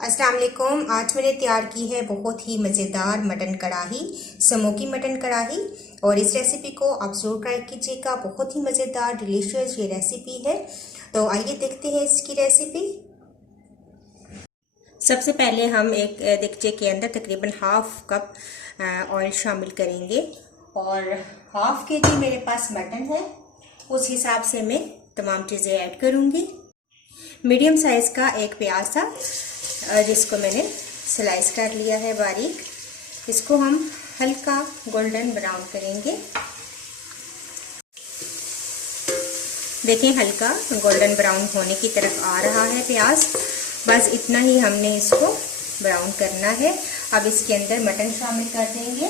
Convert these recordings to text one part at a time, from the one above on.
अस्सलाम वालेकुम। आज मैंने तैयार की है बहुत ही मज़ेदार मटन कढ़ाई, स्मोकी मटन कढ़ाई। और इस रेसिपी को आप ज़रूर ट्राई कीजिएगा। बहुत ही मज़ेदार डिलीशियस ये रेसिपी है। तो आइए देखते हैं इसकी रेसिपी। सबसे पहले हम एक देगचे के अंदर तकरीबन हाफ कप ऑयल शामिल करेंगे और हाफ केजी मेरे पास मटन है, उस हिसाब से मैं तमाम चीज़ें ऐड करूँगी। मीडियम साइज़ का एक प्याज था जिसको मैंने स्लाइस कर लिया है बारीक। इसको हम हल्का गोल्डन ब्राउन करेंगे। देखें हल्का गोल्डन ब्राउन होने की तरफ आ रहा है प्याज। बस इतना ही हमने इसको ब्राउन करना है। अब इसके अंदर मटन शामिल कर देंगे।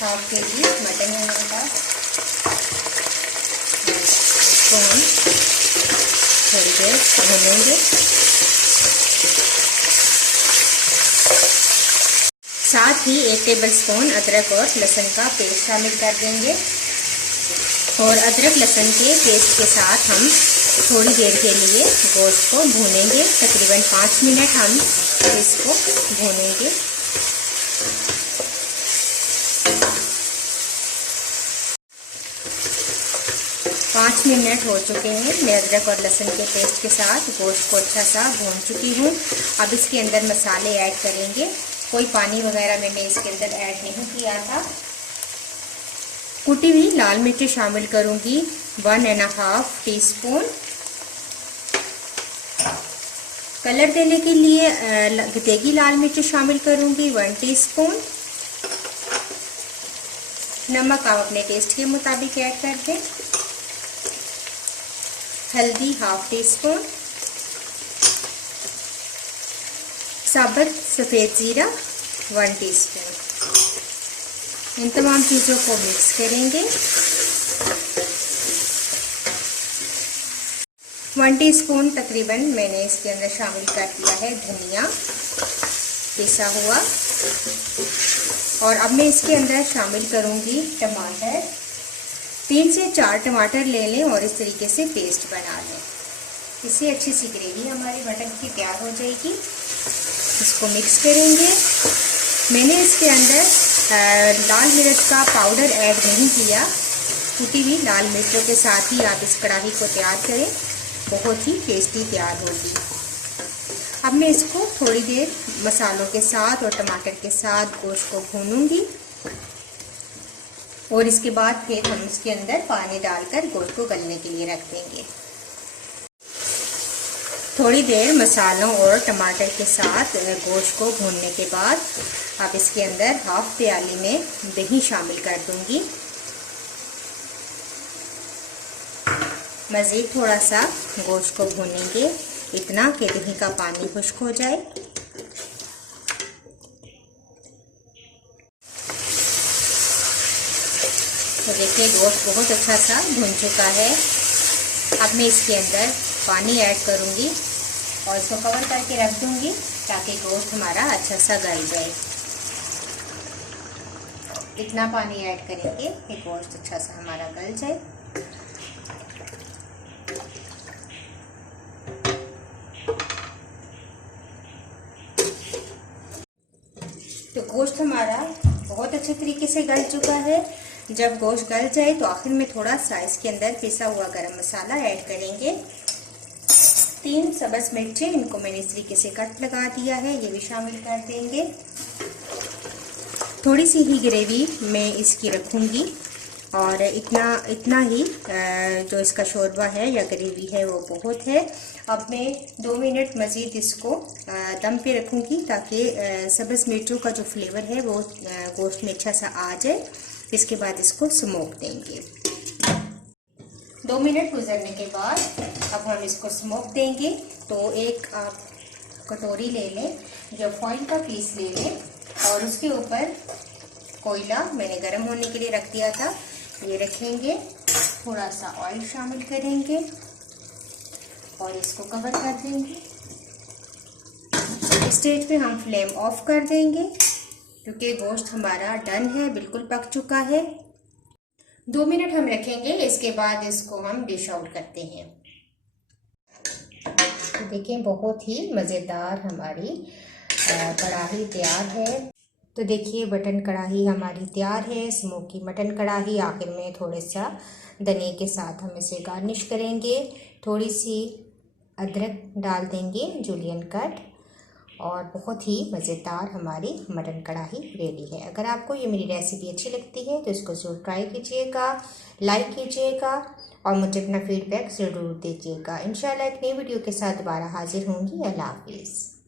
हाफ केजी मटन है मेरे पास। इसको हम थोड़ी देर भूनेंगे। साथ ही 1 टेबलस्पून अदरक और लहसुन का पेस्ट शामिल कर देंगे। और अदरक लहसुन के पेस्ट के साथ हम थोड़ी देर के लिए गोश्त को भूनेंगे। तकरीबन 5 मिनट हम इसको भूनेंगे। पाँच मिनट हो चुके हैं। मैं अदरक और लहसुन के पेस्ट के साथ गोश्त को अच्छा सा भून चुकी हूँ। अब इसके अंदर मसाले ऐड करेंगे। कोई पानी वगैरह मैंने इसके अंदर ऐड नहीं किया था। कुटी हुई लाल मिर्च शामिल करूंगी 1.5 टीस्पून। कलर देने के लिए देगी लाल मिर्च शामिल करूंगी 1 टीस्पून। नमक आप अपने टेस्ट के मुताबिक ऐड कर दें। हल्दी हाफ टीस्पून। साबुत सफ़ेद ज़ीरा 1 टीस्पून। इन तमाम चीज़ों को मिक्स करेंगे। 1 टीस्पून तकरीबन मैंने इसके अंदर शामिल कर दिया है धनिया पिसा हुआ। और अब मैं इसके अंदर शामिल करूंगी टमाटर। 3 से 4 टमाटर ले लें और इस तरीके से पेस्ट बना लें। इससे अच्छी सी ग्रेवी हमारी मटन की तैयार हो जाएगी। इसको मिक्स करेंगे। मैंने इसके अंदर लाल मिर्च का पाउडर ऐड नहीं किया। कुटी हुई लाल मिर्चों के साथ ही आप इस कढ़ाई को तैयार करें, बहुत ही टेस्टी तैयार होगी। अब मैं इसको थोड़ी देर मसालों के साथ और टमाटर के साथ गोश्त को भूनूंगी। और इसके बाद फिर हम इसके अंदर पानी डालकर गोश्त को गलने के लिए रख देंगे। थोड़ी देर मसालों और टमाटर के साथ गोश्त को भूनने के बाद अब इसके अंदर हाफ प्याली में दही शामिल कर दूंगी। मज़ीद थोड़ा सा गोश्त को भूनेंगे, इतना कि दही का पानी खुश्क हो जाए। तो देखिए गोश्त बहुत अच्छा सा भुन चुका है। अब मैं इसके अंदर पानी ऐड करूंगी और इसको कवर करके रख दूंगी ताकि गोश्त हमारा अच्छा सा गल जाए। इतना पानी ऐड करेंगे कि गोश्त अच्छा सा हमारा गल जाए। तो गोश्त हमारा बहुत अच्छे तरीके से गल चुका है। जब गोश्त गल जाए तो आखिर में थोड़ा सा इसके अंदर पिसा हुआ गरम मसाला ऐड करेंगे। 3 सब्ज़ मिर्चें, इनको मैंने इस तरीके से कट लगा दिया है, ये भी शामिल कर देंगे। थोड़ी सी ही ग्रेवी मैं इसकी रखूँगी और इतना ही जो इसका शोरबा है या ग्रेवी है वो बहुत है। अब मैं 2 मिनट मज़ीद इसको दम पे रखूँगी ताकि सब्ज़ मिर्चों का जो फ्लेवर है वो गोश्त में अच्छा सा आ जाए। इसके बाद इसको स्मोक देंगे। 2 मिनट गुजरने के बाद अब हम इसको स्मोक देंगे। तो एक आप कटोरी ले लें, जो फॉइल का पीस ले लें और उसके ऊपर कोयला मैंने गर्म होने के लिए रख दिया था, ये रखेंगे। थोड़ा सा ऑयल शामिल करेंगे और इसको कवर कर देंगे। इस स्टेज पे हम फ्लेम ऑफ कर देंगे क्योंकि गोश्त हमारा डन है, बिल्कुल पक चुका है। 2 मिनट हम रखेंगे। इसके बाद इसको हम डिश आउट करते हैं। देखें बहुत ही मज़ेदार हमारी कढ़ाई तैयार है। तो देखिए बटन कढ़ाई हमारी तैयार है, स्मोकी मटन कढ़ाई। आखिर में थोड़ा सा धनिया के साथ हम इसे गार्निश करेंगे, थोड़ी सी अदरक डाल देंगे जूलियन कट, और बहुत ही मज़ेदार हमारी मटन कढ़ाई रेडी है। अगर आपको ये मेरी रेसिपी अच्छी लगती है तो इसको ज़रूर ट्राई कीजिएगा, लाइक कीजिएगा और मुझे अपना फीडबैक ज़रूर दीजिएगा। इंशाल्लाह एक नई वीडियो के साथ दोबारा हाजिर होंगी। अल्लाह हाफिज़।